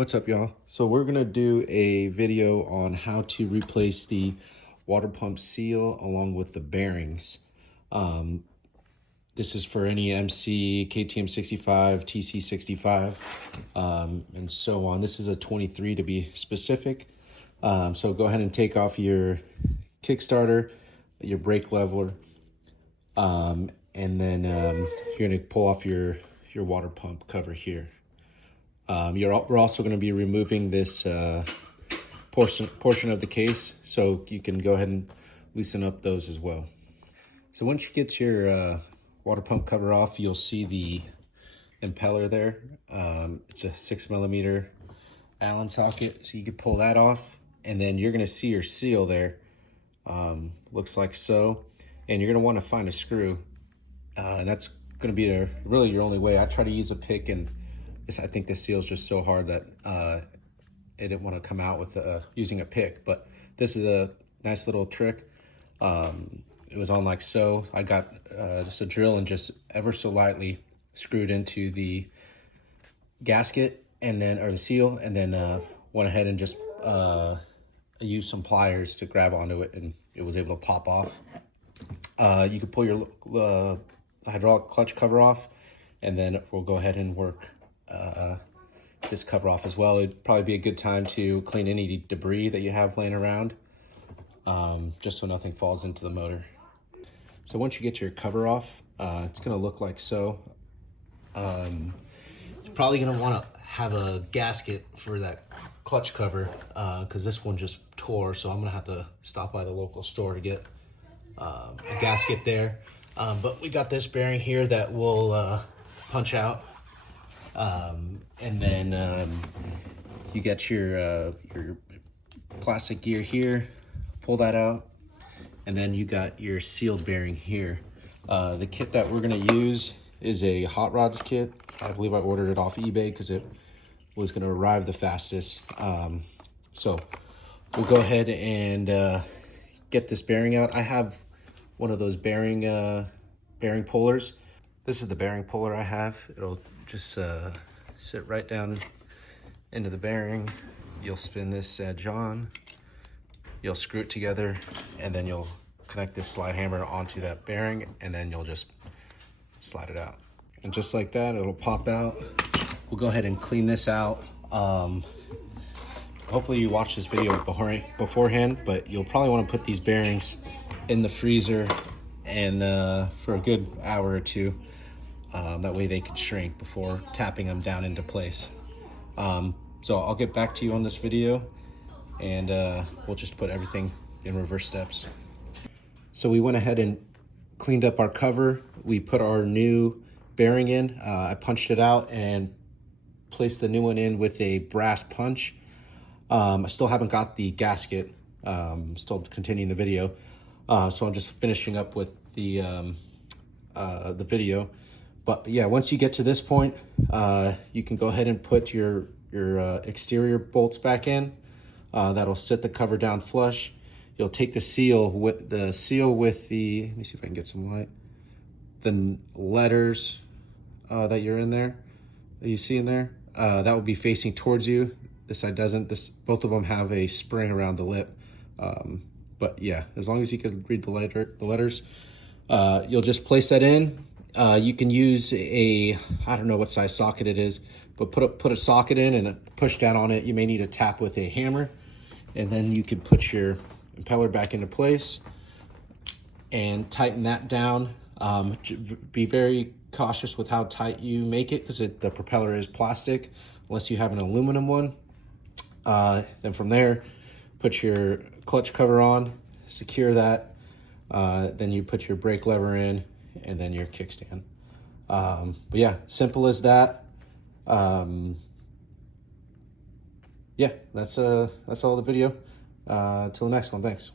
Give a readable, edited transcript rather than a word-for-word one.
What's up, y'all? So we're gonna do a video on how to replace the water pump seal along with the bearings. This is for any MC, KTM65, TC65, and so on. This is a 23 to be specific. So go ahead and take off your Kickstarter, your brake leveler, and then you're gonna pull off your water pump cover here. We're also going to be removing this portion of the case, so you can go ahead and loosen up those as well. So once you get your water pump cover off, you'll see the impeller there. It's a 6mm Allen socket, so you can pull that off, and then you're going to see your seal there. Looks like so, and you're going to want to find a screw, and that's going to be really your only way. I try to use a pick, and I think the seal is just so hard that it didn't want to come out with using a pick, but this is a nice little trick. It was on like so. I got just a drill and just ever so lightly screwed into the gasket and then, or the seal, and then went ahead and just used some pliers to grab onto it, and it was able to pop off. You can pull your hydraulic clutch cover off, and then we'll go ahead and work this cover off as well. It'd probably be a good time to clean any debris that you have laying around, just so nothing falls into the motor. So once you get your cover off, it's going to look like so. You're probably going to want to have a gasket for that clutch cover, because this one just tore, so I'm going to have to stop by the local store to get a gasket there. But we got this bearing here that will punch out. And then you got your plastic gear here, pull that out, and then you got your sealed bearing here. The kit that we're going to use is a hot rods kit. I believe I ordered it off eBay because it was going to arrive the fastest. So we'll go ahead and get this bearing out. I have one of those bearing pullers. This is the bearing puller I have. It'll just sit right down into the bearing. You'll spin this edge on, you'll screw it together, and then you'll connect this slide hammer onto that bearing, and then you'll just slide it out. And just like that, it'll pop out. We'll go ahead and clean this out. Hopefully you watched this video beforehand, but you'll probably want to put these bearings in the freezer and for a good hour or two. That way they could shrink before tapping them down into place. So I'll get back to you on this video, and we'll just put everything in reverse steps. So we went ahead and cleaned up our cover. We put our new bearing in. I punched it out and placed the new one in with a brass punch. I still haven't got the gasket. Still continuing the video. So I'm just finishing up with the video. But yeah, once you get to this point, you can go ahead and put your exterior bolts back in. That'll sit the cover down flush. You'll take the seal with the, let me see if I can get some light, the letters that you're in there, that you see in there, that will be facing towards you. This side doesn't. Both of them have a spring around the lip. But yeah, as long as you can read the letters, you'll just place that in. You can use I don't know what size socket it is, but put a socket in and push down on it. You may need to tap with a hammer, and then you can put your impeller back into place and tighten that down. Be very cautious with how tight you make it, because the propeller is plastic, unless you have an aluminum one. Then from there, put your clutch cover on, secure that. Then you put your brake lever in, and then your kickstand. But yeah, simple as that. Yeah, that's all the video. Till the next one, thanks.